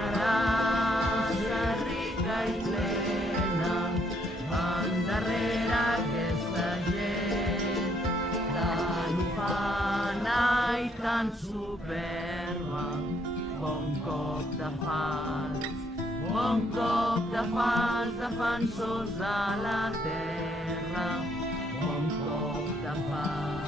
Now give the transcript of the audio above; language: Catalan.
tornaràs rica i plena endarrere aquesta gent tan ufana i tan superba. Bon cop de fals, defensors de la terra. Bon cop de fals.